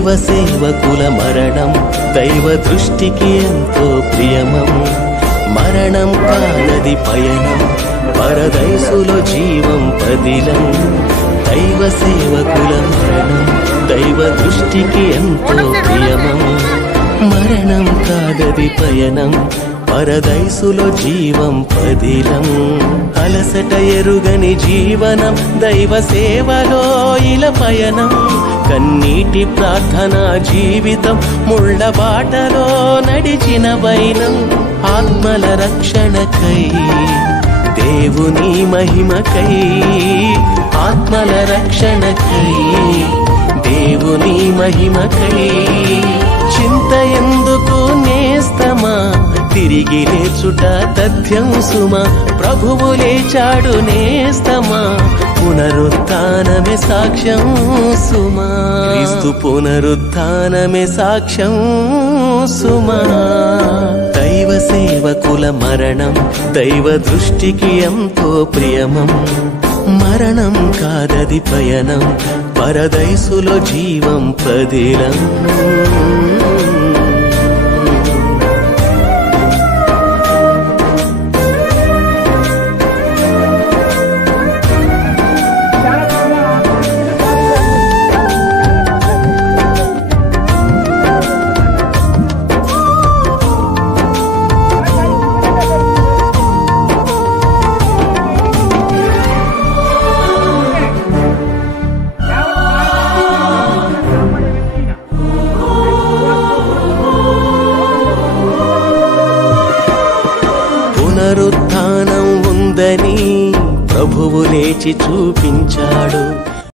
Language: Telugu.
దైవ సేవకుల మరణం దైవ దృష్టికి ఎంతో ప్రియమం. మరణం కాదది పయనం, పరదైసులో జీవం పదిలం. దైవ సేవకుల మరణం దైవ దృష్టికి ఎంతో ప్రియమం. మరణం కాదది పయనం, పరదైసులో జీవం పదిలం. అలసట ఎరుగని జీవనం దైవ సేవలో ఇల పయనం. కన్నీటి ప్రార్థనా జీవితం ముళ్ళ బాటలో నడిచిన వైనం. ఆత్మల రక్షణకై దేవుని మహిమకై, ఆత్మల రక్షణకై దేవుని మహిమకై. చింత ఎందుకు నేస్తమా, తిరిగి లేచుట తథ్యం సుమా. ప్రభువు లేచాడు నేస్తమా, పునరుత్థానమే సాక్ష్యం సుమా. క్రీస్తు పునరుత్థానమే సాక్ష్యం సుమా. దైవ సేవకుల మరణం దైవ దృష్టికి ఎంతో ప్రియమం. మరణం కాదది పయనం, పరదైసులో జీవం పదిలం. పునరుత్థానం ఉందని ప్రభువు లేచి చూపించాడు.